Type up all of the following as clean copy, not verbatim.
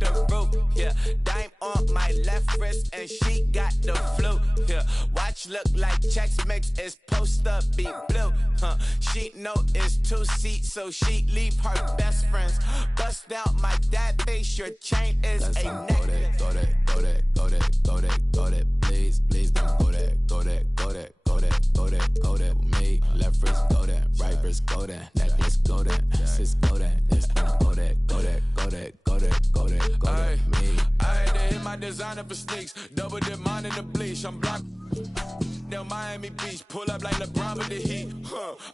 the roof, yeah. Dime on my left wrist and she got the flu, yeah. Watch look like Chex Mix, it's supposed to be blue, huh. She know it's 2 seats, so she leave her best friends. Bust out my dad face, your chain is a necklace. Go that, please don't go that, go that, me, left wrist go that, right wrist go that, necklace go that, sis go that, this go that, me. I had to hit my designer for sneaks, double dip mine in the bleach, I'm blocked. Down Miami Beach, pull up like LeBron with the heat.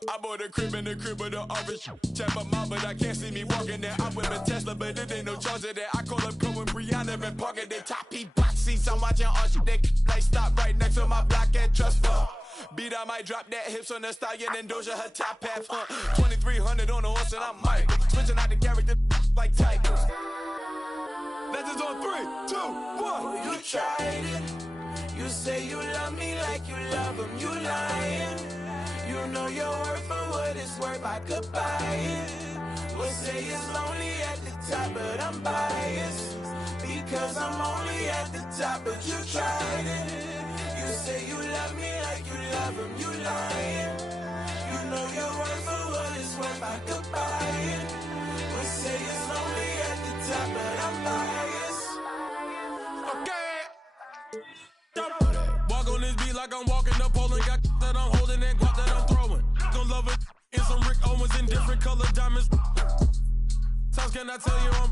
I bought a crib in the crib with the orange. Check my mom, but I can't see me walking there. I'm with a Tesla, but it ain't no charger there. I call up Cole and Brianna and parking their top heat box seats. I'm watching all shit. They like stop right next to my block at Trust Fund. Beat, I might drop that hips on the stallion and Doja her top half. 2300 on the horse and I'm Mike. Switching out the character like Tigers. Legends on 3, 2, 1. You tried it. You say you love me like you love him, you lying. You know your worth for what it's worth, I could buy it. We'll say it's lonely at the top, but I'm biased. Because I'm only at the top, but you tried it. You say you love me like you love him, you lying. You know your worth for what it's worth, I could buy it. We'll say it's lonely at the top, but I'm biased. Okay. Walk on this beat like I'm walking up Poland. Got that I'm holding and guap that I'm throwing. Gon' love it in some Rick Owens in different color diamonds. Times can I tell you I'm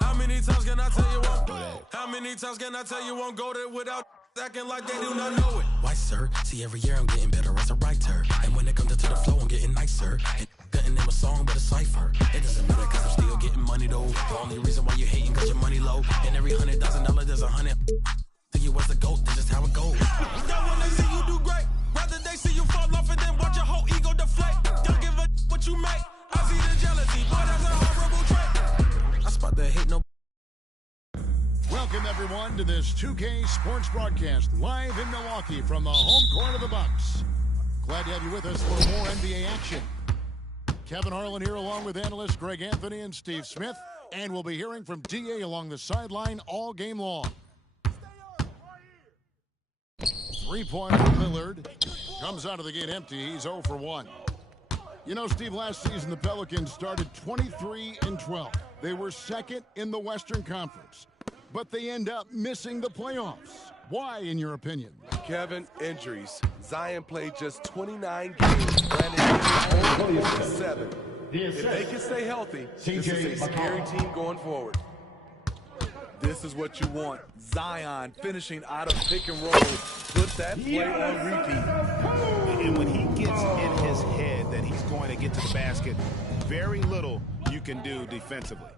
How many times can I tell you I'm How many times can I tell you I'm go there without acting like they do not know it? Why, sir? See, every year I'm getting better as a writer. And when it comes to the flow, I'm getting nicer. And couldn't name a song but a cipher. It doesn't matter cause I'm still getting money though. The only reason why you hating cause your money low. And every $100,000 there's 100. You was the GOAT, that's just how it goes. Y'all wanna see you do great. Rather they see you fall off and then watch your whole ego deflate. Don't give a what you make. I see the jealousy, but that's a horrible trait. I spot the hate, no. Welcome everyone to this 2K Sports broadcast live in Milwaukee from the home court of the Bucks. Glad to have you with us for more NBA action. Kevin Harlan here along with analysts Greg Anthony and Steve Smith. And we'll be hearing from DA along the sideline all game long. 3-point from Lillard. Comes out of the gate empty. He's 0 for 1. You know, Steve, last season the Pelicans started 23-12. They were second in the Western Conference, but they end up missing the playoffs. Why, in your opinion? Kevin, injuries. Zion played just 29 games. Brandon only 7. If they can stay healthy, this is a scary team going forward. This is what you want. Zion finishing out of pick and roll. Put that play on repeat. And when he gets in his head that he's going to get to the basket, very little you can do defensively.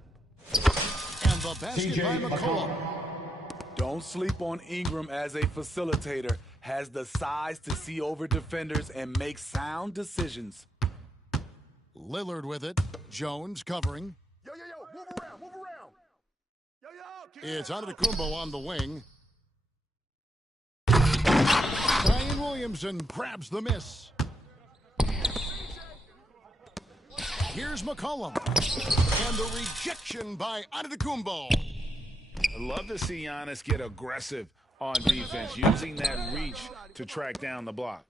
And the basket by McCollum. Don't sleep on Ingram as a facilitator. Has the size to see over defenders and make sound decisions. Lillard with it. Jones covering. Move around. It's Antetokounmpo on the wing. Zion Williamson grabs the miss. Here's McCollum. And the rejection by Antetokounmpo. I love to see Giannis get aggressive on defense, using that reach to track down the block.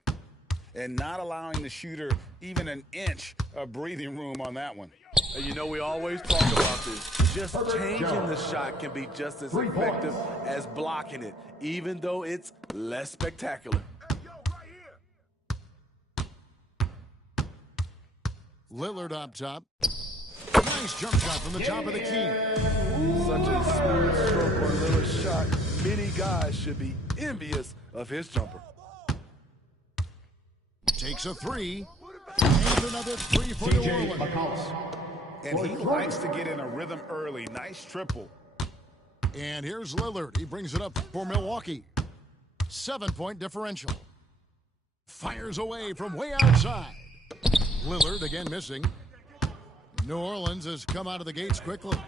And not allowing the shooter even an inch of breathing room on that one. And you know, we always talk about this. Just changing the shot can be just as effective as blocking it, even though it's less spectacular. Lillard up top. Nice jump shot from the top of the key. Such a smooth stroke on Lillard's shot. Many guys should be envious of his jumper. Takes a 3. And another 3 for New Orleans. And he likes to get in a rhythm early. Nice triple. And here's Lillard. He brings it up for Milwaukee. 7-point differential. Fires away from way outside. Lillard again missing. New Orleans has come out of the gates quickly.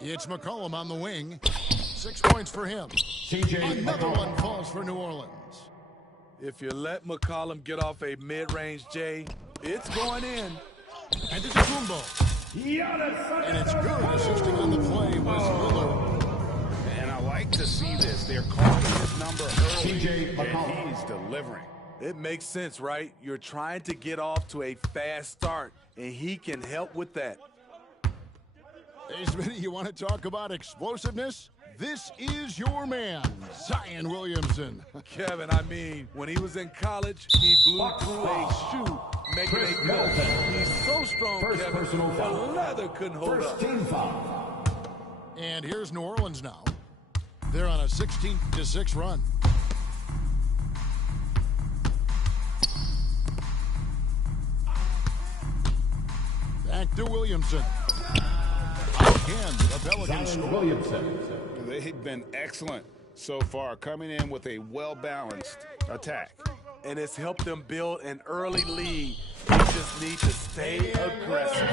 It's McCollum on the wing. 6 points for him. Another one falls for New Orleans. If you let McCollum get off a mid-range J, it's going in. And Antetokounmpo And it's good. Assisting on the play was Lillard. And I like to see this. They're calling his number early, and he's delivering. It makes sense, right? You're trying to get off to a fast start, and he can help with that. Hey, Smitty, you want to talk about explosiveness? This is your man, Zion Williamson. Kevin, I mean, when he was in college, he blew through a shoe, making a dunk. He's so strong, Kevin, the leather couldn't hold up. And here's New Orleans now. They're on a 16-6 run. Back to Williamson. Again, the Pelicans score. They've been excellent so far, coming in with a well-balanced attack. And it's helped them build an early lead. They just need to stay aggressive.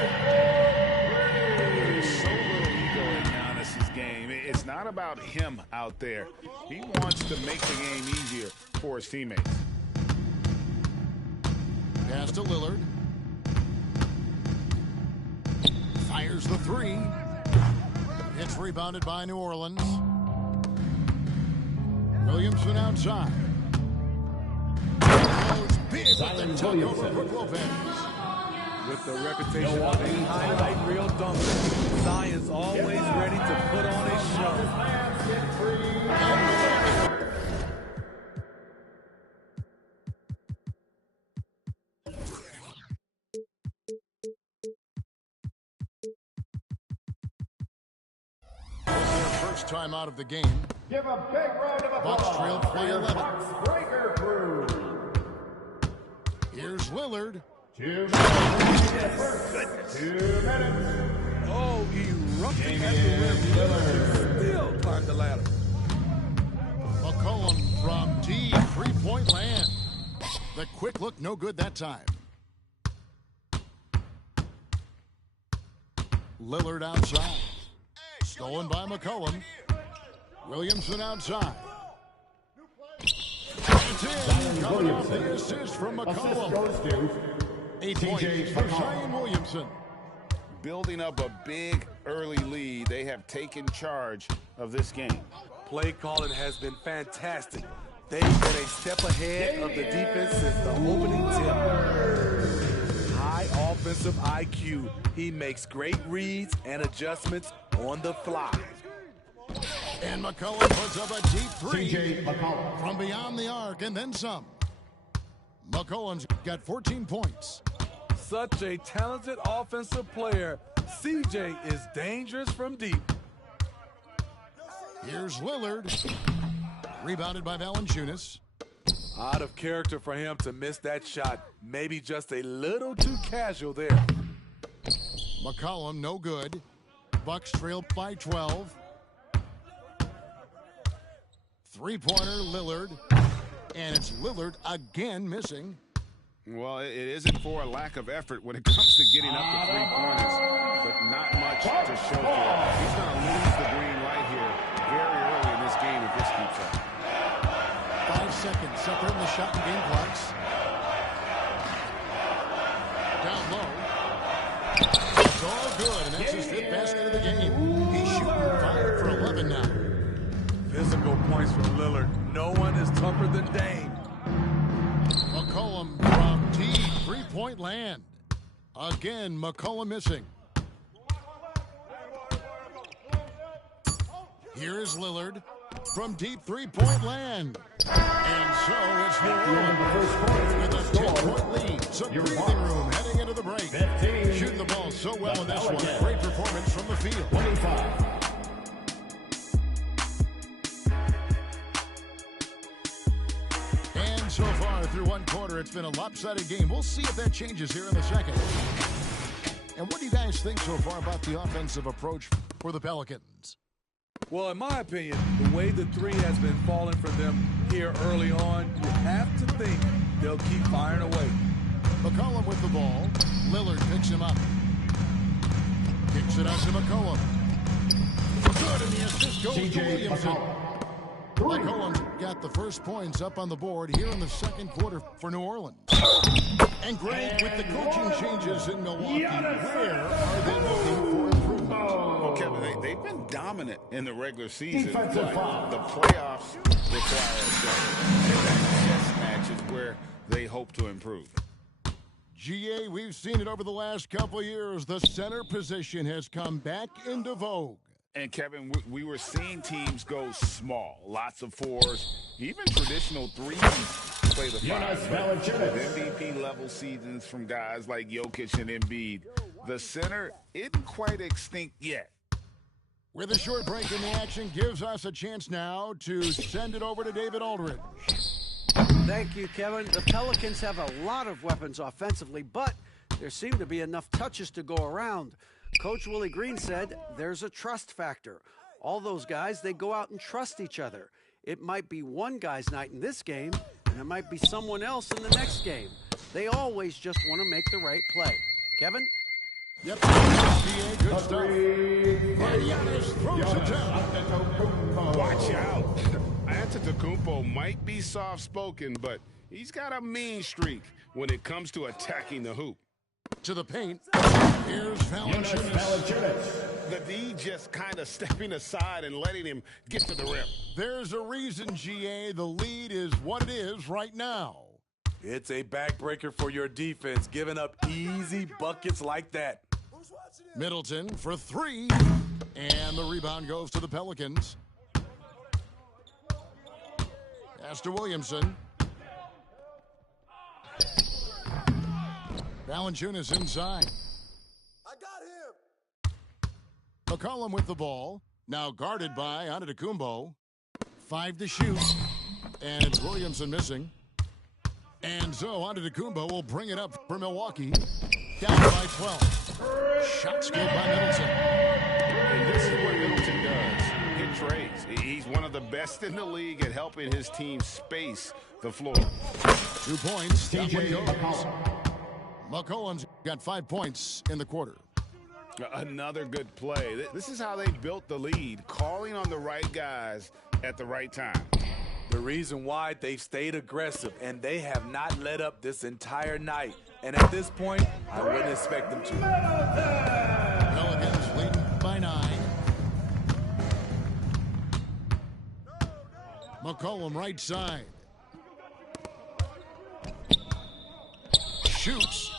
There's so little ego in Giannis's game. It's not about him out there. He wants to make the game easier for his teammates. Pass to Lillard. Fires the three. It's rebounded by New Orleans. Williamson outside. Goes big with the tuck over Brook Lopez. With the reputation of a highlight reel dunker, Zion's always ready to put on a show. First time out of the game. Give a big round of applause. Bucks trailed by 11. Breaker crew. Here's Lillard. 2 minutes. 2 minutes. Oh, erupting at the rim. Lillard still climbed the ladder. McCollum from deep three-point land. The quick look, no good that time. Lillard outside. Stolen by McCollum. Williamson outside. It's in. Coming off the assist from McCollum. 8 points for Zion Williamson. Building up a big early lead, they have taken charge of this game. Play calling has been fantastic. They've been a step ahead of the defense since the opening tip. High offensive IQ. He makes great reads and adjustments on the fly. And McCollum puts up a deep three from beyond the arc and then some. McCollum's got 14 points. Such a talented offensive player. CJ is dangerous from deep. Here's Lillard. Rebounded by Valanciunas. Out of character for him to miss that shot. Maybe just a little too casual there. McCollum, no good. Bucks trail by 12. Three-pointer, Lillard. And it's Lillard again missing. Well, it isn't for a lack of effort when it comes to getting up to three-pointers, but not much to show for it. He's going to lose the green light here very early in this game if this keeps up. 5 seconds separating the shot and game clocks. Down low. It's all good, and that's his 5th basket of the game. He's shooting 5 for 11 now. Physical points from Lillard. No one is tougher than Dame. McCollum from deep three-point land. Again, McCollum missing. Here is Lillard from deep three-point land. And so it's New Orleans with a 10-point lead. Some breathing room heading into the break. Shooting the ball so well in this one. Great performance from the field. 25. So far through one quarter, it's been a lopsided game. We'll see if that changes here in the second. And what do you guys think so far about the offensive approach for the Pelicans? Well, in my opinion, the way the three has been falling for them here early on, you have to think they'll keep firing away. McCollum with the ball. Lillard picks him up. Kicks it out to McCollum. Good, and the assist goes to Williamson. McCollum got the first points up on the board here in the second quarter for New Orleans. And Greg, with the coaching changes in Milwaukee, where are they dominant in the regular season, but Defensive foul. the playoffs require a better. And that chess match is where they hope to improve. GA, we've seen it over the last couple of years. The center position has come back into vogue. And, Kevin, we were seeing teams go small, lots of fours, even traditional threes play the Jonas five. Valanciunas. MVP-level seasons from guys like Jokic and Embiid, the center isn't quite extinct yet. With a short break in the action, gives us a chance now to send it over to David Aldridge. Thank you, Kevin. The Pelicans have a lot of weapons offensively, but there seem to be enough touches to go around. Coach Willie Green said there's a trust factor. All those guys, they go out and trust each other. It might be one guy's night in this game, and it might be someone else in the next game. They always just want to make the right play. Kevin? Yep. GA, good stuff. And Giannis throws it down. Watch out. Antetokounmpo might be soft-spoken, but he's got a mean streak when it comes to attacking the hoop. To the paint. Here's Valanciunas. The D just kind of stepping aside and letting him get to the rim. There's a reason, GA, the lead is what it is right now. It's a backbreaker for your defense, giving up easy buckets like that. Middleton for three. And the rebound goes to the Pelicans. Pass to Williamson. Valanciunas inside. I got him. McCollum with the ball. Now guarded by Antetokounmpo. 5 to shoot. And it's Williamson missing. And so Antetokounmpo will bring it up for Milwaukee. Down by 12. Shots good by Middleton. And this is what Middleton does. Hit trades. He's one of the best in the league at helping his team space the floor. 2 points. TJ McCollum. McCollum's got 5 points in the quarter. Another good play. This is how they built the lead, calling on the right guys at the right time. The reason why they've stayed aggressive, and they have not let up this entire night. And at this point, I wouldn't expect them to. Pelicans leading by 9. McCollum right side. Shoots.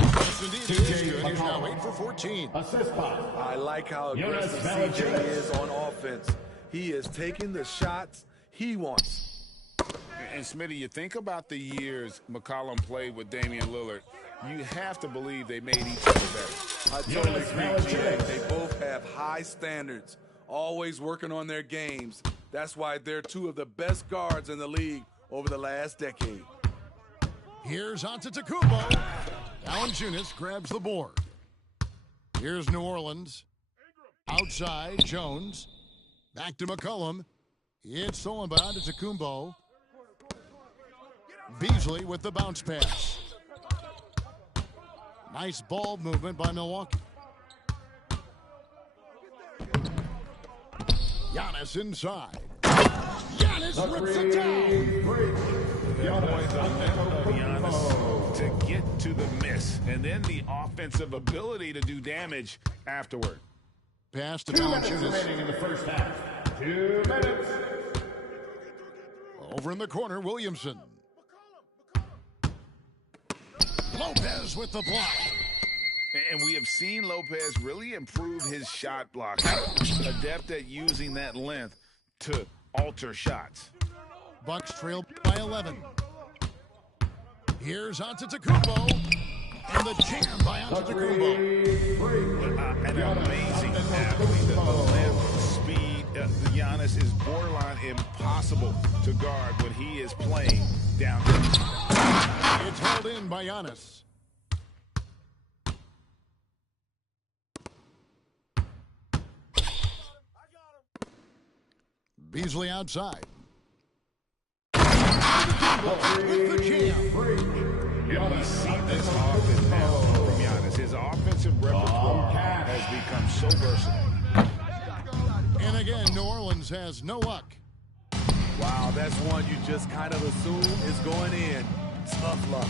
Yes, indeed, it is good. He's now 8 for 14. Assist by. I like how aggressive Jonas CJ Valanciunas. is on offense. He is taking the shots he wants. And Smitty, you think about the years McCollum played with Damian Lillard, you have to believe they made each other better. I totally agree, GA. They both have high standards, always working on their games. That's why they're 2 of the best guards in the league over the last decade. Here's Antetokounmpo. Valanciunas grabs the board. Here's New Orleans. Outside, Jones. Back to McCollum. It's stolen by Antetokounmpo. Beasley with the bounce pass. Nice ball movement by Milwaukee. Giannis inside. Giannis rips it down. Giannis to get to the miss, and then the offensive ability to do damage afterward. Pass to 2 minutes Valanciunas. remaining in the first half. 2 minutes. Over in the corner, Williamson. Lopez with the block. And we have seen Lopez really improve his shot block, adept at using that length to alter shots. Bucks trail by 11. Here's Antetokounmpo. And the jam by Antetokounmpo. An amazing athlete. The length, speed. Giannis is borderline impossible to guard when he is playing down there. It's held in by Giannis. Beasley outside. With the jam. And we see this often now from Giannis. His offensive repertoire has become so versatile. And again, New Orleans has no luck. Wow, that's one you just kind of assume is going in. Tough luck.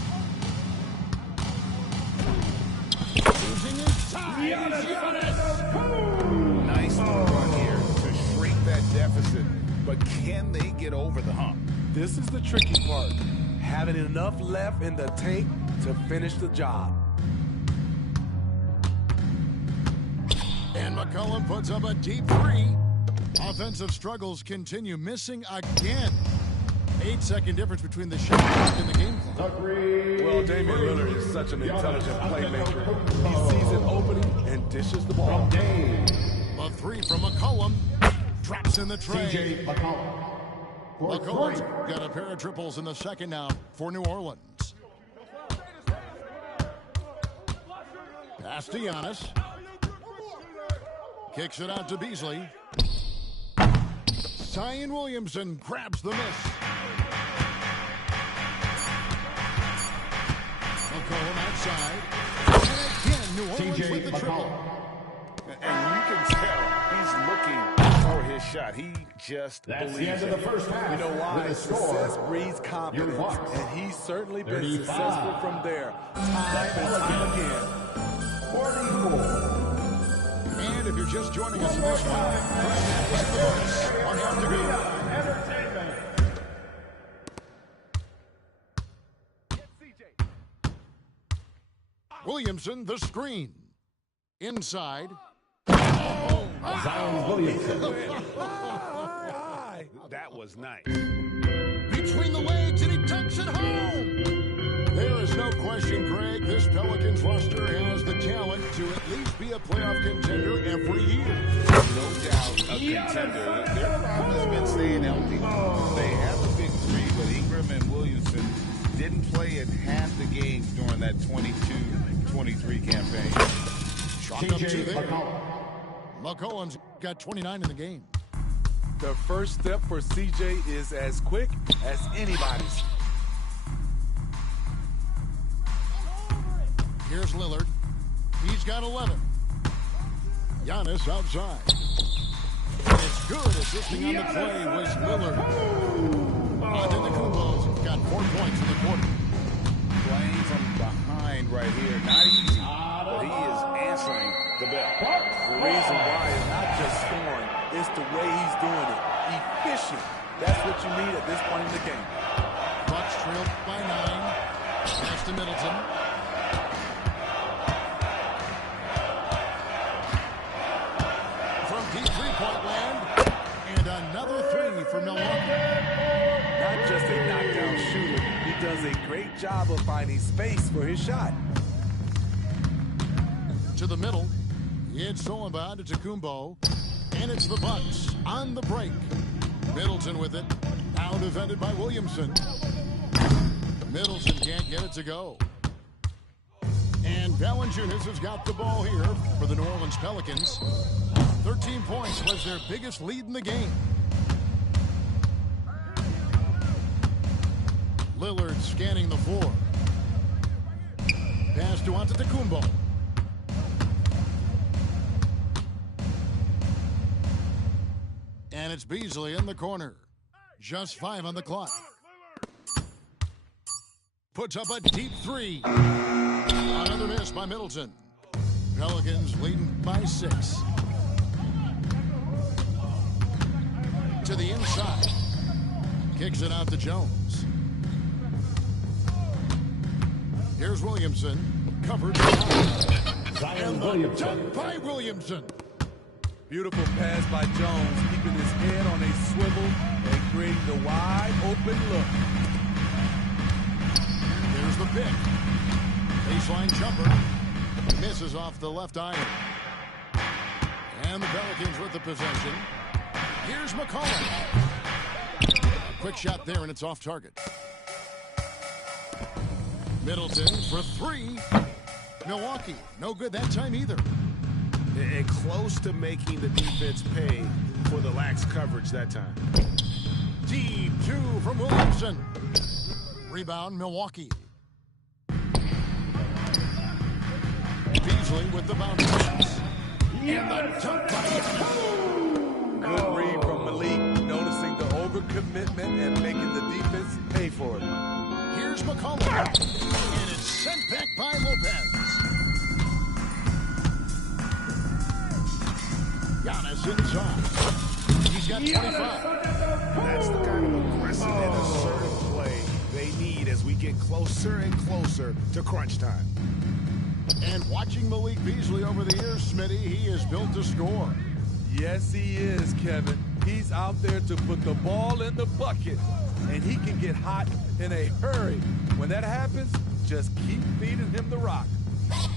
Using his size. Nice run deficit, but can they get over the hump? This is the tricky part. Having enough left in the tank to finish the job. And McCollum puts up a deep three. Offensive struggles continue, missing again. 8-second difference between the shot and the game clock. Well, Damian Lillard is such an intelligent playmaker. He sees an opening and dishes the ball. A three from McCollum. Drops in the tray. McCollum's got a pair of triples in the second now for New Orleans. Pass to Giannis. Kicks it out to Beasley. Zion Williamson grabs the miss. McCollum outside. And again, New Orleans with the triple. And you can tell he's looking for his shot. He just believes the end of the first half. You know why? Success breeds confidence, and he's certainly been successful from there. Time and time again. 44. And if you're just joining us in this one, first half is the Bucks are have to go. Williamson, the screen. Inside. Zion Williamson. That was nice. Between the legs, and he dunks it home. There is no question, Greg, this Pelicans roster has the talent to at least be a playoff contender every year. No doubt a contender. Their problem has been staying healthy. They have the big three, but Ingram and Williamson didn't play in half the games during that 22-23 campaign. Chalk up to there. McCollum's got 29 in the game. The first step for CJ is as quick as anybody's. Here's Lillard. He's got 11. Giannis outside. And it's good. Assisting on the play was Lillard. Antetokounmpo's got 4 points in the quarter. Playing from behind right here. Not easy, but he is answering the bell. The reason why is not just scoring, it's the way he's doing it. Efficient. That's what you need at this point in the game. Bucks trailed by 9. Pass to Middleton. From deep three-point land. And another three for Milwaukee. Not just a knockdown shooter, he does a great job of finding space for his shot. To the middle. It's Solomon to Antetokounmpo. And it's the Bucks on the break. Middleton with it. Now defended by Williamson. Middleton can't get it to go. And Valanciunas has got the ball here for the New Orleans Pelicans. 13 points was their biggest lead in the game. Lillard scanning the floor. Pass to Antetokounmpo. And it's Beasley in the corner. Just 5 on the clock. Puts up a deep three. Another miss by Middleton. Pelicans leading by 6. To the inside. Kicks it out to Jones. Here's Williamson. Covered. And the dunk by Williamson. Beautiful pass by Jones, keeping his head on a swivel and creating the wide open look. There's the pick. Baseline jumper. Misses off the left iron. And the Pelicans with the possession. Here's McCollum. A quick shot there, and it's off target. Middleton for 3. Milwaukee, no good that time either. And close to making the defense pay for the lax coverage that time. Deep 2 from Williamson. Rebound, Milwaukee. Beasley with the bounce pass. And the dunk by Good read from Malik, noticing the overcommitment and making the defense pay for it. Here's McCollum. And it's sent back by Lopez. Giannis inside. He's got 25. That's the kind of aggressive and assertive play they need as we get closer and closer to crunch time. And watching Malik Beasley over the years, Smitty, he is built to score. Yes, he is, Kevin. He's out there to put the ball in the bucket, and he can get hot in a hurry. When that happens, just keep feeding him the rock.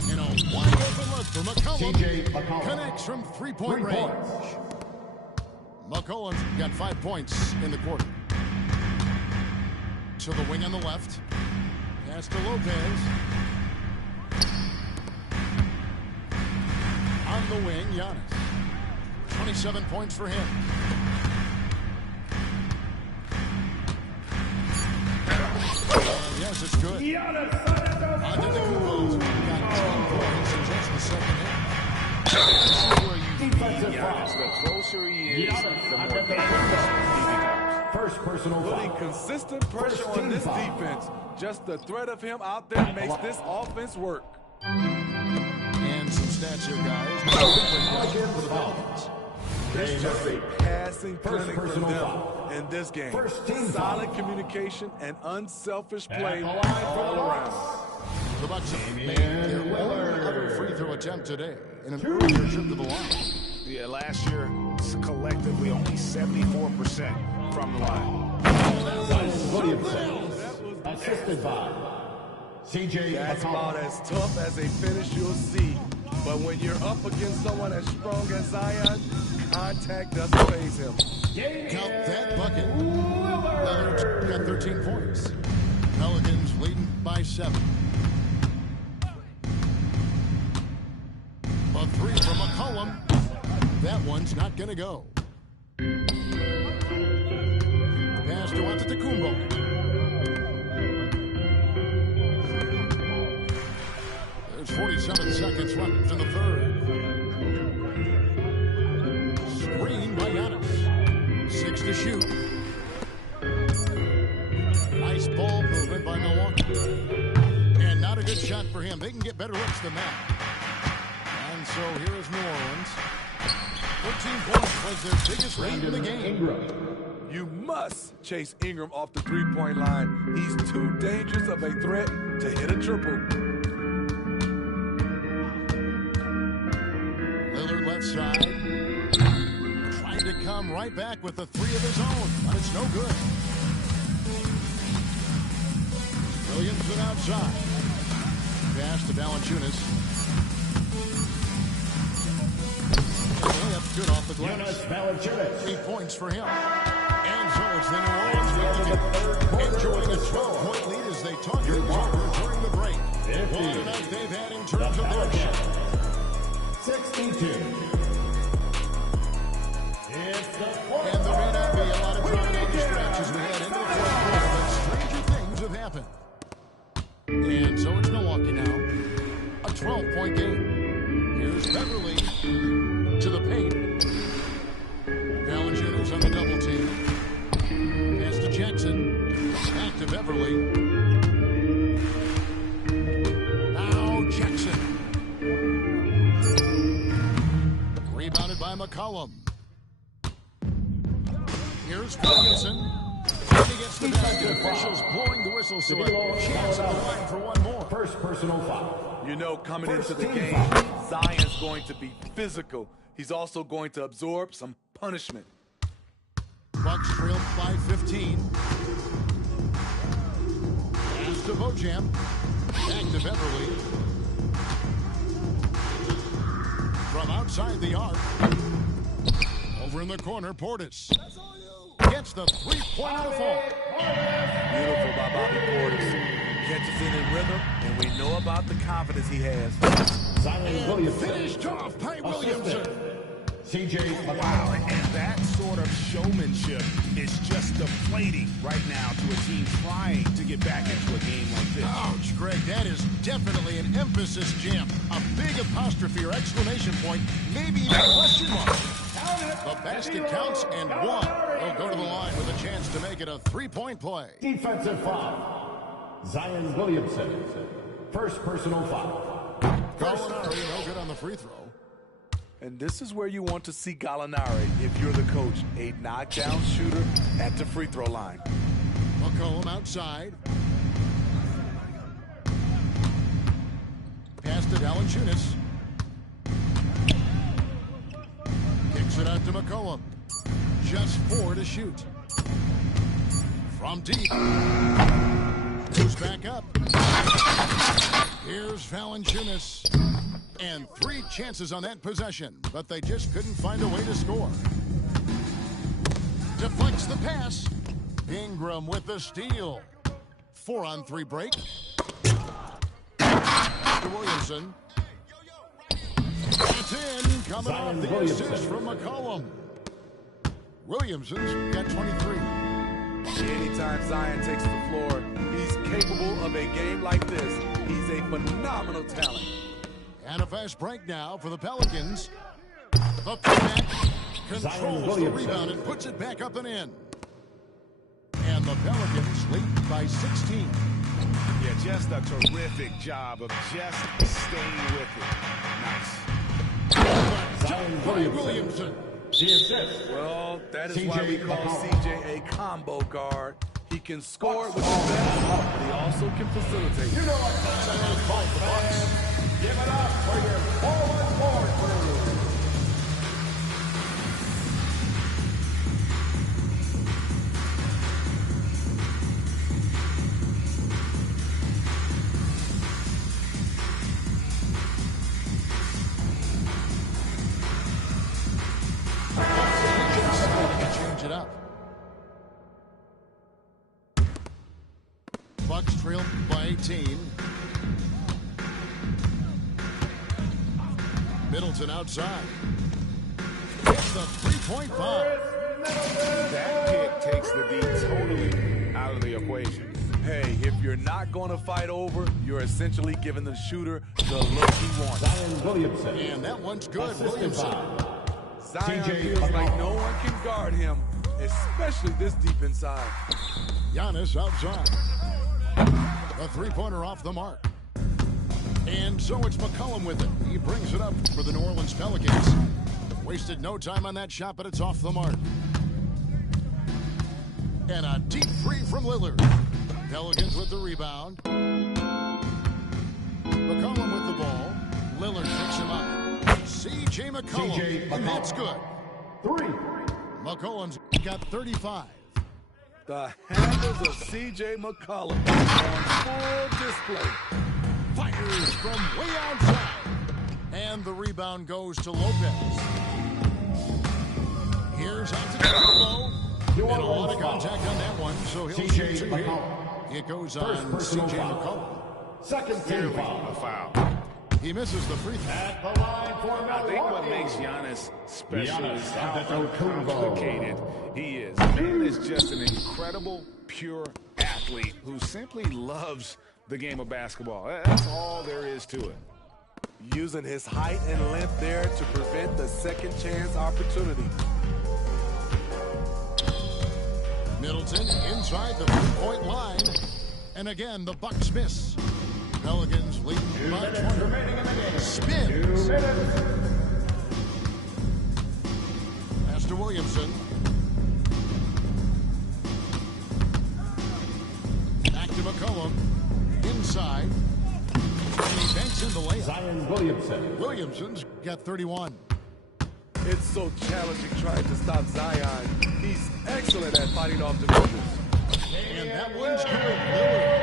And a wide open look for McCollum. Connects from three-point range. McCollum's got 5 points in the quarter. To the wing on the left. Pass to Lopez. On the wing, Giannis. 27 points for him. Yes, it's good. Antetokounmpo got 10 points in just the second half. This is where you feed Giannis. The closer he is, the more dangerous he becomes. First personal foul. Putting consistent pressure on this defense. Just the threat of him out there makes this offense work. And some stats here, guys. For the Falcons. It's just a passing clinic for them in this game. Solid communication and unselfish play all around. The Bucks made their only other free throw attempt today in an earlier trip to the line. Yeah, last year, collectively, only 74% from the line. Williamson, assisted by CJ. That's about as tough as a finish you'll see. But when you're up against someone as strong as Zion, contact doesn't faze him. Count that bucket. Lillard got 13 points. Pelicans leading by 7. A 3 from McCollum. That one's not going to go. Pass to Antetokounmpo. There's 47 seconds left in the third. Screen by Giannis. 6 to shoot. Nice ball movement by Milwaukee. And not a good shot for him. They can get better looks than that. And so here is New Orleans. 13 points was their biggest lead in the game. You must chase Ingram off the three-point line. He's too dangerous of a threat to hit a triple. Lillard left side. Trying to come right back with a 3 of his own, but it's no good. Williams went outside. Pass to Valanciunas. Layup's good off the glass. 3 points for him. And so it's the New Orleans enjoying a 12-point lead as they talk things over during the break. One tonight they've had in terms of their shot. 62. And there may not be a lot of drama down the stretch as we head into the fourth quarter, but stranger things have happened. And so it's Milwaukee now. A 12-point game. Here's Beverly to the paint. Valanciunas on the double team. Pass to Jackson. Back to Beverly. Now Jackson. Rebounded by McCollum. Here's Williamson. And he gets the basket. Officials blowing the whistle, so a chance on the line for one more. First personal foul. You know, coming into the game, Zion's going to be physical. He's also going to absorb some punishment. Bucks trail by 15. Pass to Bojam. Back to Beverly. From outside the arc. Over in the corner, Portis. Gets the three-point of the fall. Beautiful by Bobby Portis. Catches it in rhythm, and we know about the confidence he has. Zion Williamson. Finished off by Williamson. CJ. Wow, and that sort of showmanship is just deflating right now to a team trying to get back into a game like this. Ouch, Greg, that is definitely an emphasis jam. A big apostrophe or exclamation point, maybe even a question mark. The basket counts and one. He'll go to the line with a chance to make it a three-point play. Defensive foul. Zion Williamson. First personal foul. Gallinari, no good on the free throw. And this is where you want to see Gallinari if you're the coach. A knockdown shooter at the free throw line. McCollum outside. Pass to Valanciunas. Kicks it out to McCollum. Just 4 to shoot. From deep. Goes back up. Here's Valanciunas. And 3 chances on that possession, but they just couldn't find a way to score. Deflects the pass. Ingram with the steal. 4-on-3 break. To Williamson. It's in. Coming off the assist from McCollum. Williamson's got 23. Anytime Zion takes the floor, he's capable of a game like this. He's a phenomenal talent. And a fast break now for the Pelicans. The putback controls the rebound and puts it back up and in. And the Pelicans lead by 16. Yeah, just a terrific job of just staying with it. Nice. Zion Williamson. Well, that is why we call CJ a combo guard. He can score with the best, but he also can facilitate. You know what time it is, Bucks. Give it up for your forward crew. Change it up. Bucks trail by 18. Middleton outside. It's the three-point foul. That pick takes the D totally out of the equation. Hey, if you're not going to fight over, you're essentially giving the shooter the look he wants. Zion Williamson. And that one's good. Williamson. Zion feels like no one can guard him, especially this deep inside. Giannis outside. A three-pointer off the mark. And so it's McCollum with it. He brings it up for the New Orleans Pelicans. Wasted no time on that shot, but it's off the mark. And a deep three from Lillard. Pelicans with the rebound. McCollum with the ball. Lillard picks him up. C.J. McCollum. And that's good. 3. McCollum's got 35. The handles of C.J. McCollum on full display. Fires from way outside. And the rebound goes to Lopez. Here's Antetokounmpo. And a lot of contact on that one, so he'll shoot 2 here. It goes on C.J. McCollum. Second team foul. A foul. He misses the free throw. At the line for I think what makes Giannis special is how complicated he is. The man is just an incredible, pure athlete who simply loves the game of basketball. That's all there is to it. Using his height and length there to prevent the second chance opportunity. Middleton inside the three-point line. And again, the Bucks miss. Pelicans leading by 20. Spins. Pass to Williamson. Back to McCollum. Inside. And he banks in the layup. Zion Williamson. Williamson's got 31. It's so challenging trying to stop Zion. He's excellent at fighting off defenders. And that one's good. Lillard.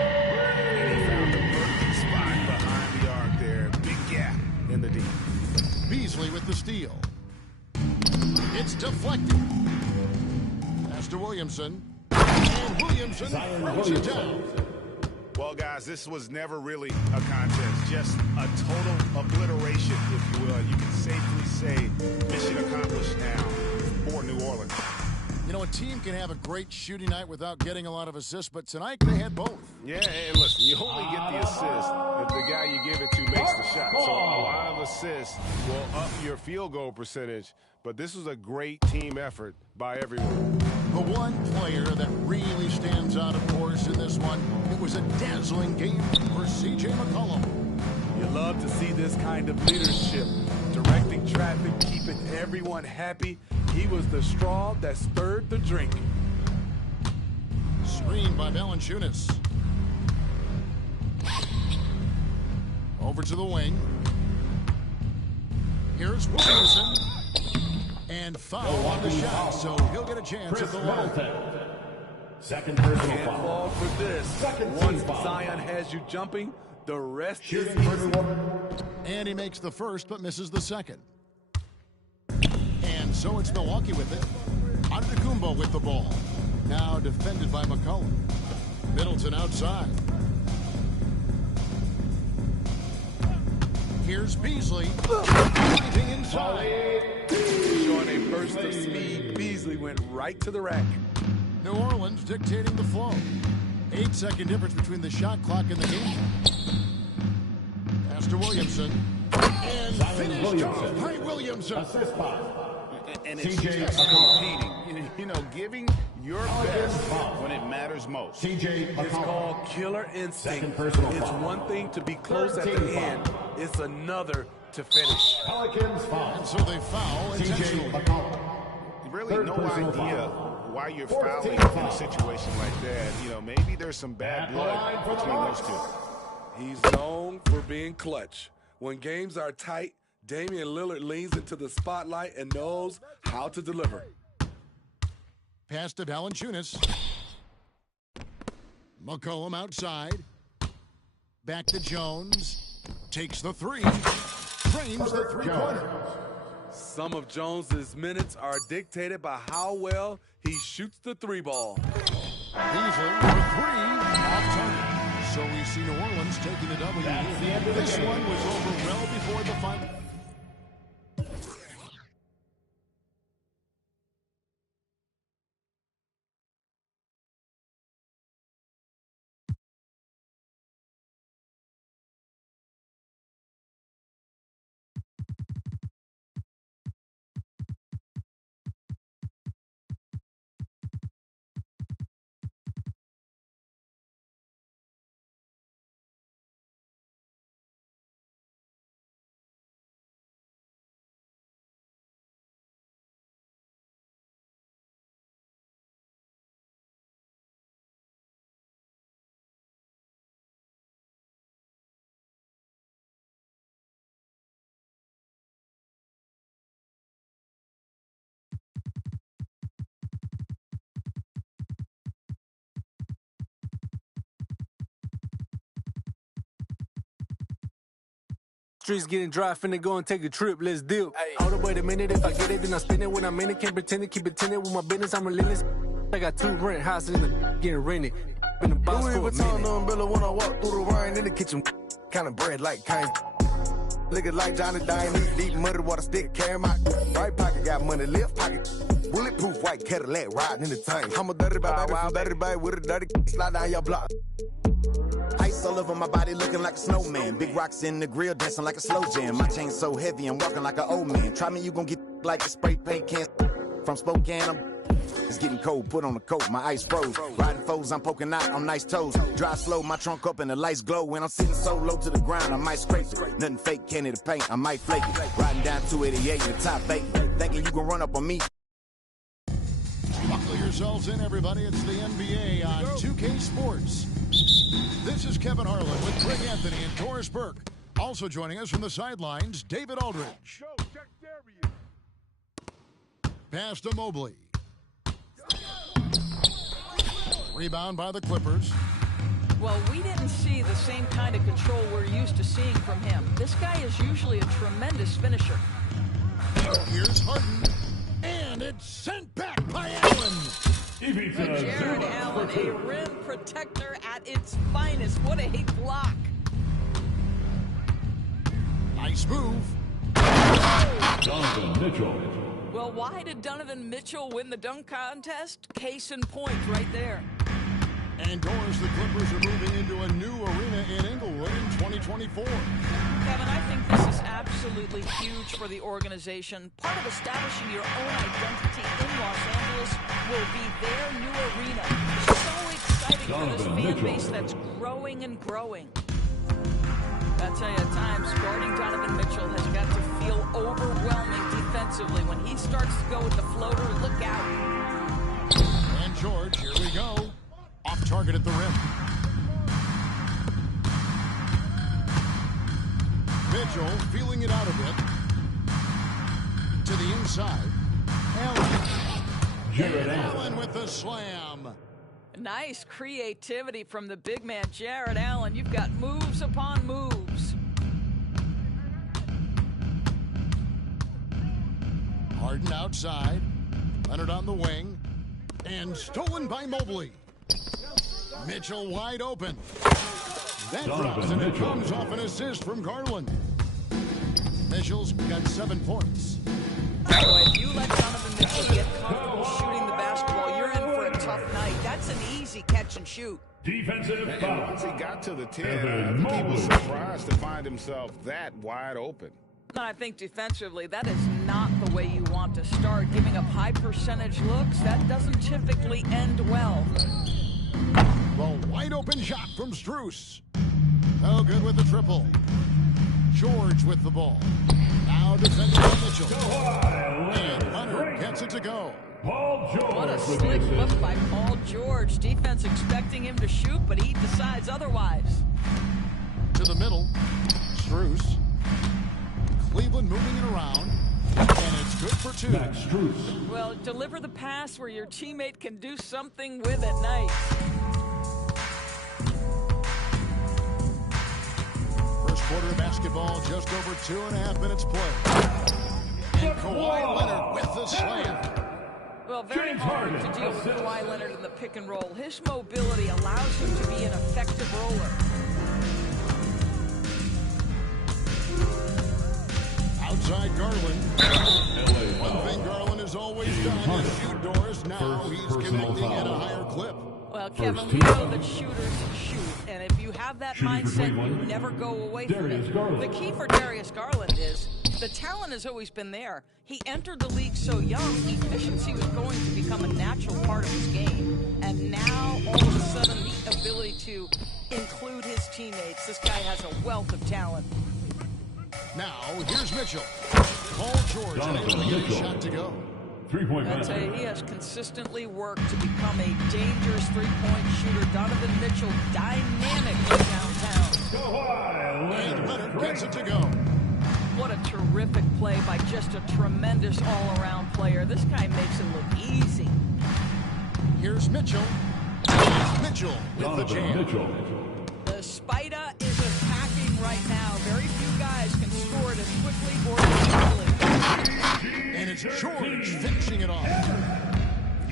And he found the perfect spot behind the arc there. Big gap in the D. Beasley with the steal. It's deflected. Pass to Williamson. And Williamson throws it down. Well, guys, this was never really a contest. Just a total obliteration, if you will. You can safely say mission accomplished now for New Orleans. You know, a team can have a great shooting night without getting a lot of assists, but tonight they had both. Yeah, and listen, you only get the assist if the guy you give it to makes the shot. So a lot of assists will up your field goal percentage, but this was a great team effort by everyone. The one player that really stands out, of course, in this one, it was a dazzling game for C.J. McCollum. You love to see this kind of leadership, directing traffic, keeping everyone happy. He was the straw that stirred the drink. Screen by Valanciunas. Over to the wing. Here's Williamson. And foul on the shot, so he'll get a chance at the line. Second personal Can't foul. fall for this. Second Once team foul. Zion has you jumping, the rest is Shooting for easy. the And he makes the first, but misses the second. And so it's Milwaukee with it. Antetokounmpo with the ball. Now defended by McCollum. Middleton outside. Here's Beasley. Driving inside. Showing a burst of speed, Beasley went right to the rack. New Orleans dictating the flow. 8-second difference between the shot clock and the game. Pass to Williamson. And finished off by Williamson. assist by And it's CJ just McCollum. competing, you know, giving your best when it matters most. CJ It's McCollum. called killer instinct. Second personal It's foul. one thing to be close at Third the team end. foul. It's another to finish. Pelicans foul. And so they foul CJ intentionally. McCollum. Really Third no personal idea foul. why you're Fourth fouling team in a foul. situation like that. You know, maybe there's some bad At the line blood for the between those Bucks. two. He's known for being clutch. When games are tight, Damian Lillard leans into the spotlight and knows how to deliver. Pass to Valanciunas. McCollum outside. Back to Jones. Takes the three. Frames the three-pointer. Some of Jones's minutes are dictated by how well he shoots the three ball. Beasley with three. Off target. So we see New Orleans taking the W. That's the end of the This game. one was over well before the final. Streets getting dry, finna go and take a trip, let's deal. Hold up, wait a minute, if I get it, then I spend it. When I'm in it, can't pretend to keep it tended with my business, I'm relentless. I got 2 rent houses in the getting rented. Been the boss for a minute. Umbrella when I walk through the rain in the kitchen. Kind of bread like kind. Looking like Johnny Dine, deep muddy water stick, carry my right pocket, got money, left pocket. Bulletproof white Cadillac riding in the tank. I'm a dirty baby, I'm dirty baby with a dirty slide down your block. Ice all over my body looking like a snowman. Big rocks in the grill dancing like a slow jam. My chain so heavy I'm walking like an old man. Try me, you gon' get like a spray paint can. From Spokane, it's getting cold, put on a coat, my ice froze. Riding foes, I'm poking out on nice toes. Drive slow, my trunk up and the lights glow. When I'm sitting so low to the ground, I might scrape it. Nothing fake, candy to paint, I might flake it. Riding down 288 in the top 8. Thinking you gon' run up on me. Buckle yourselves in, everybody. It's the NBA on 2K Sports. This is Kevin Harlan with Greg Anthony and Doris Burke. Also joining us from the sidelines, David Aldridge. Pass to Mobley. Rebound by the Clippers. Well, we didn't see the same kind of control we're used to seeing from him. This guy is usually a tremendous finisher. Here's Harden. And it's sent back by Allen. Jared Allen, a rim protector at its finest. What a block. Nice move. Donovan Mitchell. Well, why did Donovan Mitchell win the dunk contest? Case in point right there. And Doris, the Clippers are moving into a new arena in Inglewood in 2024. Kevin, I think this is absolutely huge for the organization. Part of establishing your own identity in Los Angeles will be their new arena. So exciting for this fan base that's growing and growing. I tell you, at times, guarding Donovan Mitchell has got to feel overwhelming defensively. When he starts to go with the floater, look out. And George, here we go. Off target at the rim. Mitchell feeling it out a bit. To the inside. Jared Allen with the slam. Nice creativity from the big man, Jared Allen. You've got moves upon moves. Harden outside. Leonard on the wing. And stolen by Mobley. Mitchell wide open. That drops, and it comes off an assist from Garland. Mitchell's got 7 points. So if you let Donovan Mitchell get comfortable shooting the basketball, you're in for a tough night. That's an easy catch and shoot. Defensive foul. Once he got to the 10, he was surprised to find himself that wide open. And I think defensively, that is not the way you want to start. Giving up high percentage looks, that doesn't typically end well. The wide open shot from Strus. No good with the triple. George with the ball. Now defending by Mitchell. And Leonard gets it to go. Paul George. What a slick look by Paul George. Defense expecting him to shoot, but he decides otherwise. To the middle. Strus. Cleveland moving it around. And it's good for 2. Max Strus. Well, deliver the pass where your teammate can do something with it. Nice. First quarter of basketball, just over 2.5 minutes play. And Kawhi Leonard with the slam. Well, very hard to deal with Kawhi Leonard in the pick and roll. His mobility allows him to be an effective roller. Outside Garland. One thing Garland has always done is shoot doors. Now he's connecting at a higher clip. Well, Kevin, we know that shooters shoot, and if you have that mindset, you never go away from it. The key for Darius Garland is the talent has always been there. He entered the league so young, efficiency was going to become a natural part of his game. And now, all of a sudden, the ability to include his teammates. This guy has a wealth of talent. Now, here's Mitchell. Paul George unable to get a shot to go. 3-point I'd say he has consistently worked to become a dangerous three-point shooter. Donovan Mitchell, dynamic downtown. And Leonard gets it to go. What a terrific play by just a tremendous all-around player. This guy makes it look easy. Here's Mitchell. Mitchell with the jam. Mitchell. The Spider is attacking right now. Very few guys can score it as quickly or as easily. And it's George finishing it off.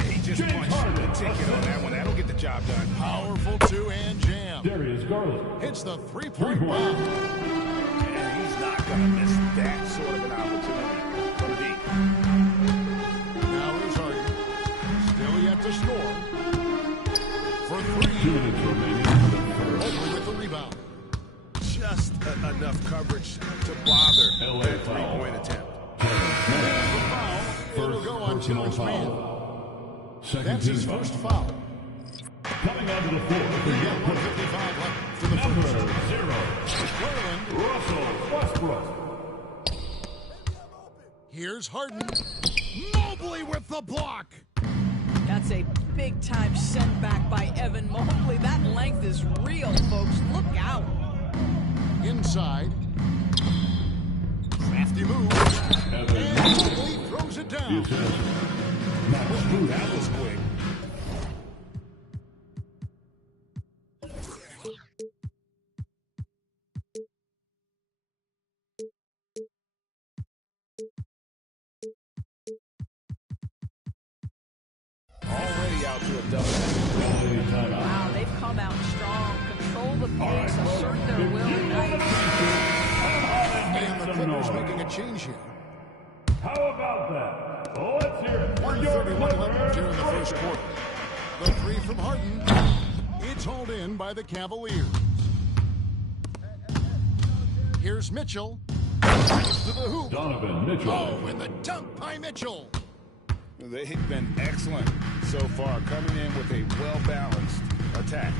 He just punched the ticket on that one. That'll get the job done. Powerful 2-hand jam. Darius Garland. Hits the 3-point bomb. And he's not going to miss that sort of an opportunity from deep. Now here's Harden. Still yet to score. For 3. 2 minutes remaining in the first. Mobley with the rebound. Just enough coverage to bother that 3-point attempt. It'll go on Tiller's man. That's his first foul. Coming onto the floor. We got 155 left for the Number 0. Russell Westbrook. Here's Harden. Mobley with the block. That's a big-time send back by Evan Mobley. That length is real, folks. Look out. Inside. Crafty move. And Mobley throws it down. That was quick. Already out to a double. Wow, they've come out strong. Control the pace, assert their will tonight. And the Clippers making a change here. How about that? Let's hear it. 1:31 left here in the first quarter. The 3 from Harden. It's hauled in by the Cavaliers. Here's Mitchell. To the hoop. Donovan Mitchell. Oh, and the dunk by Mitchell. They've been excellent so far, coming in with a well-balanced attack.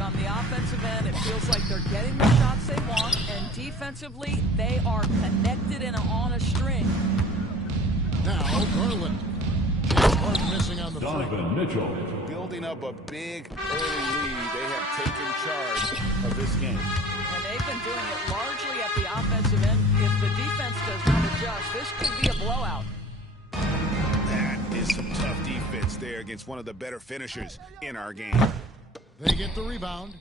On the offensive end, it feels like they're getting the shots they want, and defensively, they are connected and on a string. Now, Garland. James Harden missing on the Donovan Mitchell. Building up a big early lead, they have taken charge of this game. And they've been doing it largely at the offensive end. If the defense does not adjust, this could be a blowout. That is some tough defense there against one of the better finishers in our game. They get the rebound.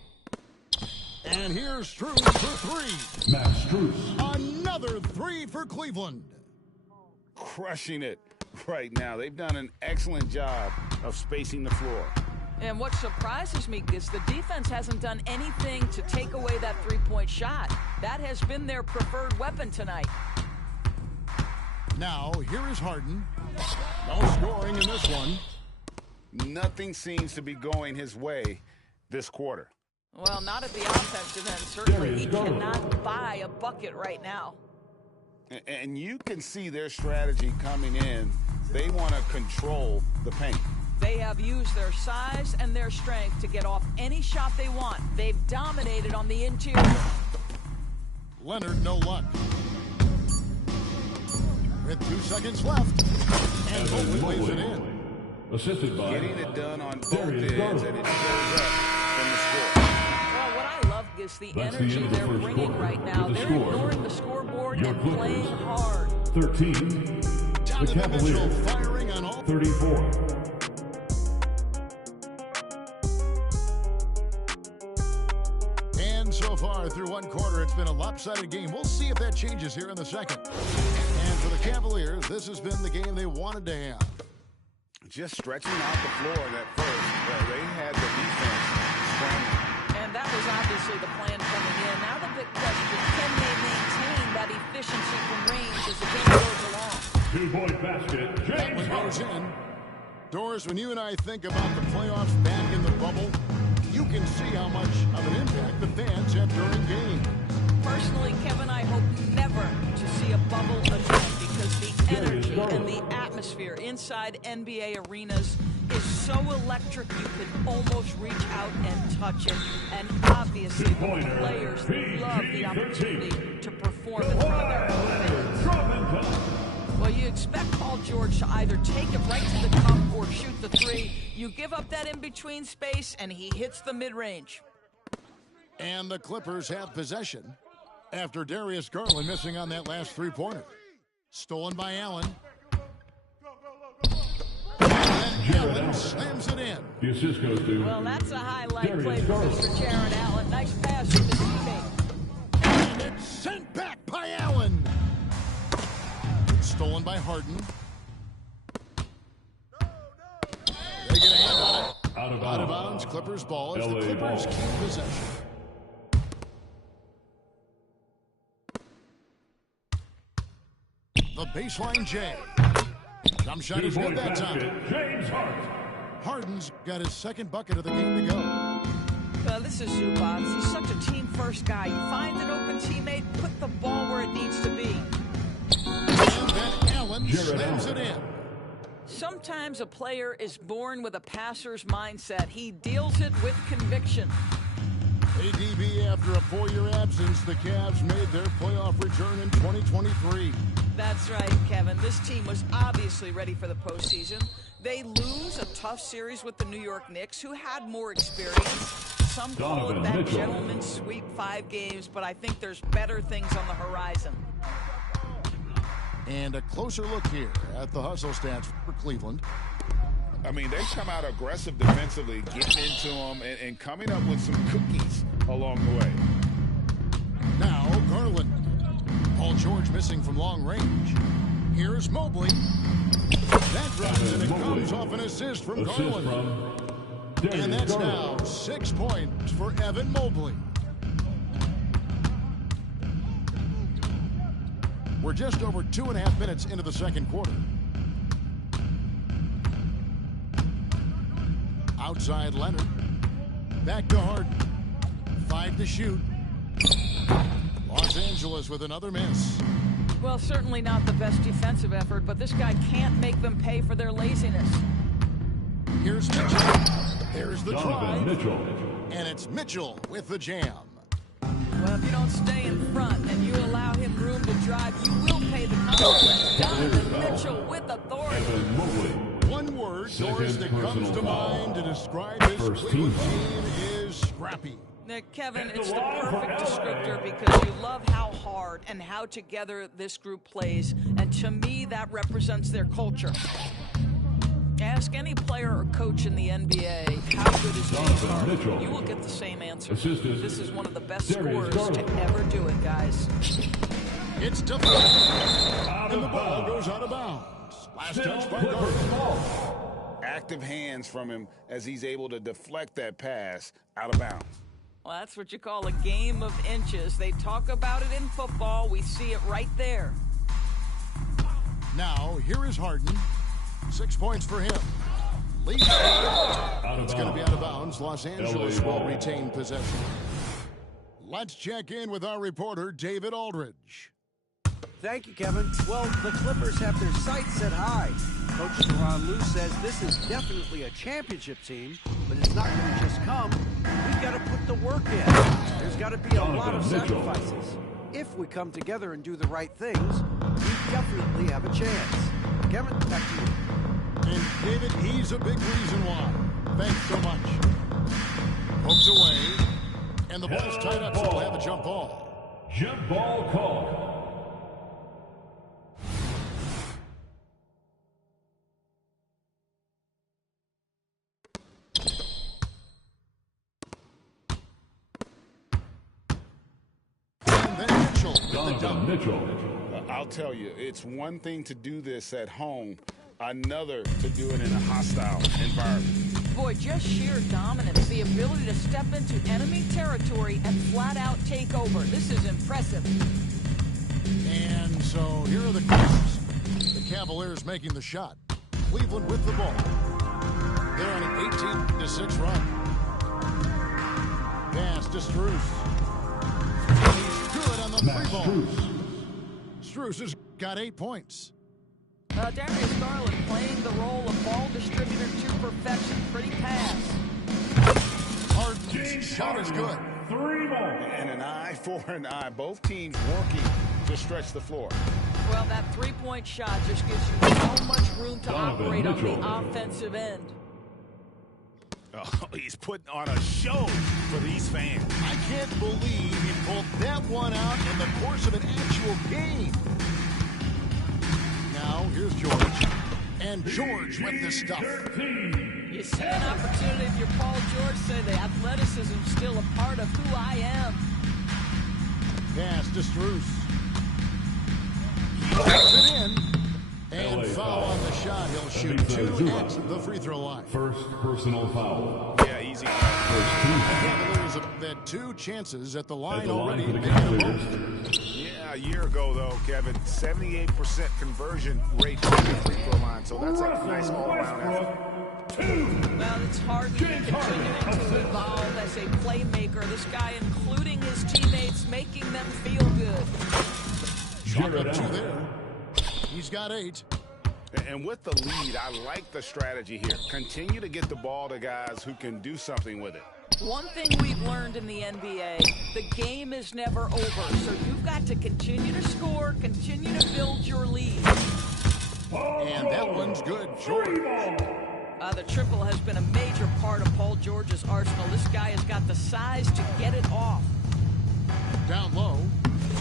And here's Strus for three. Max Strus. Another three for Cleveland. Crushing it right now. They've done an excellent job of spacing the floor. And what surprises me is the defense hasn't done anything to take away that three-point shot. That has been their preferred weapon tonight. Now, here is Harden. No scoring in this one. Nothing seems to be going his way this quarter. Well, not at the offensive end. Certainly he cannot buy a bucket right now. And you can see their strategy coming in. They want to control the paint. They have used their size and their strength to get off any shot they want. They've dominated on the interior. Leonard, no luck. With 2 seconds left. And Mobley lays it in. Assisted by getting it done on both ends, and it shows up in the score. Well, what I love is the energy they're bringing right now. They're ignoring the scoreboard and playing hard. 13. The Cavaliers firing on all 34. And so far through one quarter, it's been a lopsided game. We'll see if that changes here in the second. And for the Cavaliers, this has been the game they wanted to have. Just stretching out the floor at first. They had the defense scrambling. And that was obviously the plan coming in. Now the big question, can they maintain that efficiency from range as the game goes along? 2-point basket, James goes in. Doris, when you and I think about the playoffs back in the bubble, you can see how much of an impact the fans have during games. Personally, Kevin, I hope never to see a bubble again because the energy and the atmosphere inside NBA arenas is so electric you can almost reach out and touch it. And obviously, the players love the opportunity to perform in front of their fans. Well, you expect Paul George to either take it right to the cup or shoot the three. You give up that in-between space, and he hits the mid-range. And the Clippers have possession after Darius Garland missing on that last three-pointer. Stolen by Allen. And Allen slams it in. The assist goes to well, that's a highlight play for Mr. Jaron Allen. Nice pass to the teammate. And it's sent back by Allen. Stolen by Harden. They get a hand on it. Out of bounds. Clippers ball as the Clippers keep possession. The baseline J. Jump shot is good that time. James Harden. Harden's got his second bucket of the game to go. This is Zubac. He's such a team-first guy. You find an open teammate, put the ball where it needs to be. And then Allen slams it in. Sometimes a player is born with a passer's mindset. He deals it with conviction. ADB, after a 4-year absence, the Cavs made their playoff return in 2023. That's right, Kevin. This team was obviously ready for the postseason. They lose a tough series with the New York Knicks, who had more experience. Some call it that gentleman's sweep 5 games, but I think there's better things on the horizon. And a closer look here at the hustle stats for Cleveland. I mean, they come out aggressive defensively, getting into them and coming up with some cookies along the way. Now, Garland. Paul George missing from long range. Here's Mobley. That drops and it comes off an assist from Garland. And that's now 6 points for Evan Mobley. We're just over 2.5 minutes into the second quarter. Outside Leonard. Back to Harden. 5 to shoot. Los Angeles with another miss. Well, certainly not the best defensive effort, but this guy can't make them pay for their laziness. Here's Mitchell. There's the Donovan drive. Mitchell. And it's Mitchell with the jam. Well, if you don't stay in front and you allow him room to drive, you will pay the consequence. Donovan Mitchell with authority. One word, Doris, that comes to mind to describe this Cleveland team is scrappy. Nick, Kevin, it's the perfect descriptor because you love how hard and how together this group plays. And to me, that represents their culture. Ask any player or coach in the NBA, how good is James Harden? You will get the same answer. This is one of the best scorers to ever do it, guys. It's deflected, and the ball goes out of bounds. Last touch by Garland. Active hands from him as he's able to deflect that pass out of bounds. Well, that's what you call a game of inches. They talk about it in football. We see it right there. Now, here is Harden. 6 points for him. Lead. It's going to be out of bounds. Los Angeles will retain possession. Let's check in with our reporter, David Aldridge. Thank you, Kevin. Well, the Clippers have their sights set high. Coach Tyronn Lue says this is definitely a championship team, but it's not going to just come. We've got to put the work in. There's got to be a lot of sacrifices. If we come together and do the right things, we definitely have a chance. Kevin, back to you. And David, he's a big reason why. Thanks so much. Pokes away, and the ball's tied up, so we'll have a jump ball. Jump ball call. And then Mitchell with the dunk. Mitchell. I'll tell you, it's one thing to do this at home, another to do it in a hostile environment. Boy, just sheer dominance, the ability to step into enemy territory and flat out take over. This is impressive. And so here are the Clippers. The Cavaliers making the shot. Cleveland with the ball. They're on an 18-6 run. Pass to Strus. He's good on the three ball. Strus has got 8 points. Darius Garland playing the role of ball distributor to perfection. Pretty pass. Harden's shot is good. 3 more. And an eye for an eye. Both teams working to stretch the floor. Well, that three-point shot just gives you so much room to operate on the offensive end. Oh, he's putting on a show for these fans. I can't believe he pulled that one out in the course of an actual game. Now, here's George. And George with the stuff. You see an opportunity if you're Paul George, say the athleticism's still a part of who I am. Pass to Strus. He puts it in. And foul on the shot. He'll shoot 2 at the free throw line. First personal foul. Yeah, easy. The Cavaliers have had 2 chances at the line already. Yeah, a year ago, though, Kevin, 78% conversion rate from the free throw line. So that's a nice all-around effort. Well, it's hard to continue to evolve as a playmaker. This guy, including his teammates, making them feel good. Shot up 2 there. He's got 8. And with the lead, I like the strategy here. Continue to get the ball to guys who can do something with it. One thing we've learned in the NBA, the game is never over. So you've got to continue to score, continue to build your lead. And that one's good. George. The triple has been a major part of Paul George's arsenal. This guy has got the size to get it off. Down low.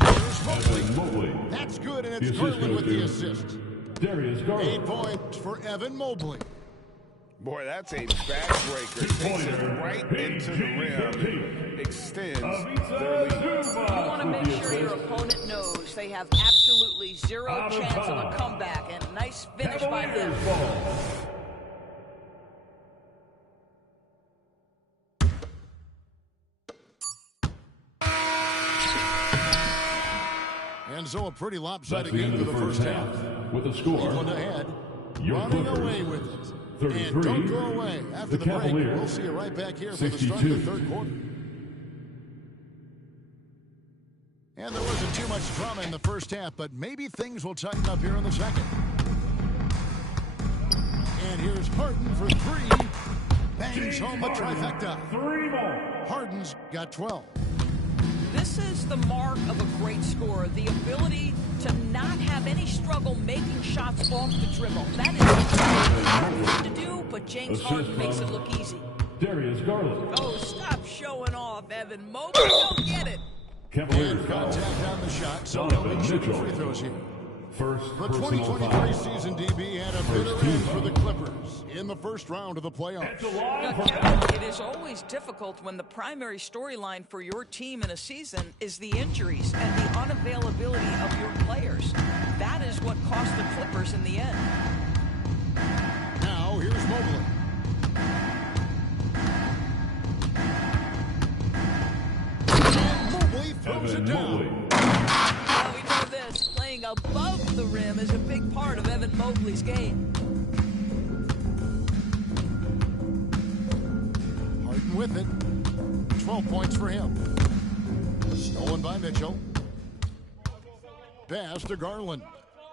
Here's Mobley. That's good, and it's Garland with the assist. Darius Garland. 8 points for Evan Mobley. Boy, that's a backbreaker. Takes it right into the rim. Extends their lead. You want to make sure your opponent knows they have absolutely zero chance of a comeback, and nice finish by him. And so a pretty lopsided game for the first half. With a score. Cleveland ahead. Your running Clippers, away with it. 33. And don't go away. After the break, we'll see you right back here for the start of the third quarter. And there wasn't too much drama in the first half, but maybe things will tighten up here in the second. And here's Harden for 3. Bangs home a trifecta. 3 more. Harden's got 12. This is the mark of a great scorer, the ability to not have any struggle making shots off the dribble. That is a hard thing to do, but James Harden makes it look easy. Darius Garland. Oh, stop showing off, Evan Mobley. Don't get it. Cavaliers contact on the shot, so no shooting free throws here. First the 2023 season, DB had a bitter end for the Clippers in the first round of the playoffs. Now, Kevin, it is always difficult when the primary storyline for your team in a season is the injuries and the unavailability of your players. That is what cost the Clippers in the end. Now, here's Mobley. And Mobley throws it down. Now we know this. Playing above the rim is a big part of Evan Mobley's game. Harden with it. 12 points for him. Stolen by Mitchell. Pass to Garland.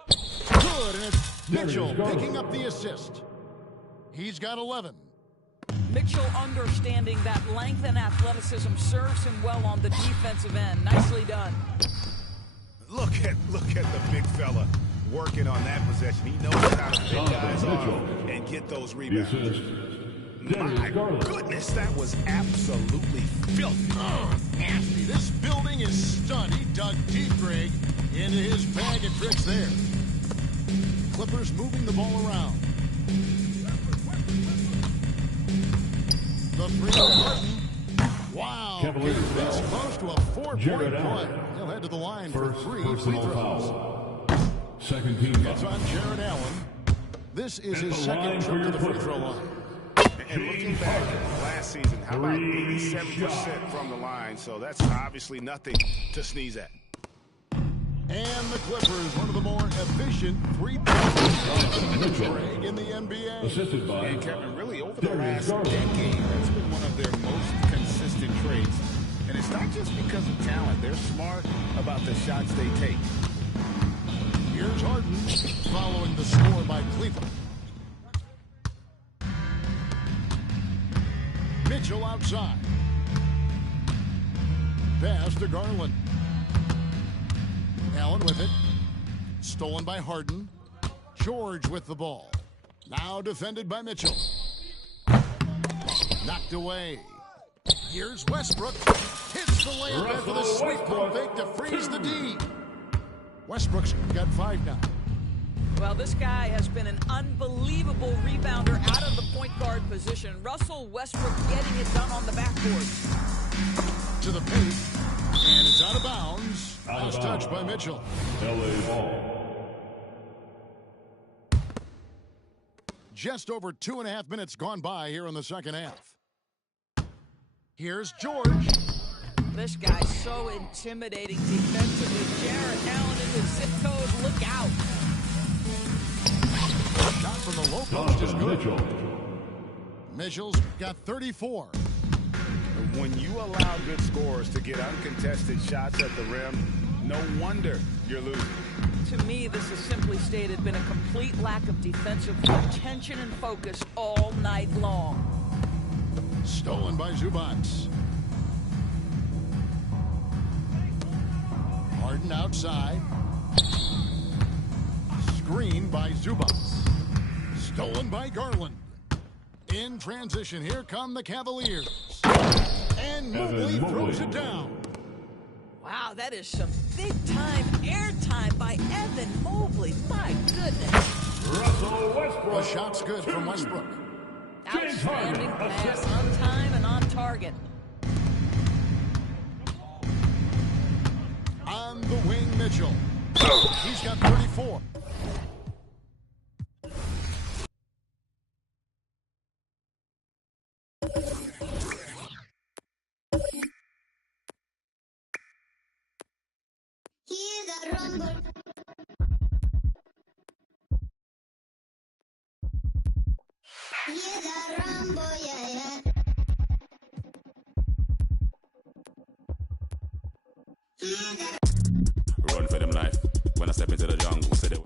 Good, and it's Mitchell picking up the assist. He's got 11. Mitchell understanding that length and athleticism serves him well on the defensive end. Nicely done. Look at the big fella working on that possession. He knows how to pick guys off and get those rebounds. My goodness, that was absolutely filthy. Oh, nasty. This building is stunned. He dug deep, Greg, into his bag of tricks there. Clippers moving the ball around. The three of Harden. Wow. It's close to a 4-point play. He'll head to the line for 3 free throws. Second team. It's on Jared Allen. This is his second trip to the free throw line. And looking back at last season, how about 87% from the line? So that's obviously nothing to sneeze at. And the Clippers, one of the more efficient three-point in the NBA. Assisted by and Kevin, really over the last decade, that's been one of their most consistent traits. And it's not just because of talent. They're smart about the shots they take. Here's Harden following the score by Cleveland. Mitchell outside. Pass to Garland. Allen with it. Stolen by Harden. George with the ball. Now defended by Mitchell. Knocked away. Here's Westbrook. Hits the layup after the sweep pump fake to freeze the D. Westbrook's got 5 now. Well, this guy has been an unbelievable rebounder out of the point guard position. Russell Westbrook getting it done on the backboard. To the paint. And it's out of bounds. Last touch by Mitchell. LA ball. Just over 2.5 minutes gone by here in the second half. Here's George. This guy's so intimidating defensively. Jared Allen in his zip code. Look out. Shot from the low post is good. Mitchell's got 34. When you allow good scorers to get uncontested shots at the rim, no wonder you're losing. To me, this has simply stated been a complete lack of defensive attention and focus all night long. Stolen by Zubac. Harden outside. Screen by Zubac. Stolen by Garland. In transition, here come the Cavaliers. And Mobley throws it down. Wow, that is some big-time airtime by Evan Mobley. My goodness. Russell Westbrook. The shot's good from Westbrook. Outstanding pass, on time and on target. On the wing, Mitchell. He's got 34. Hear the rumble. Hear the rumble, yeah, yeah. Run for them life. When I step into the jungle, say they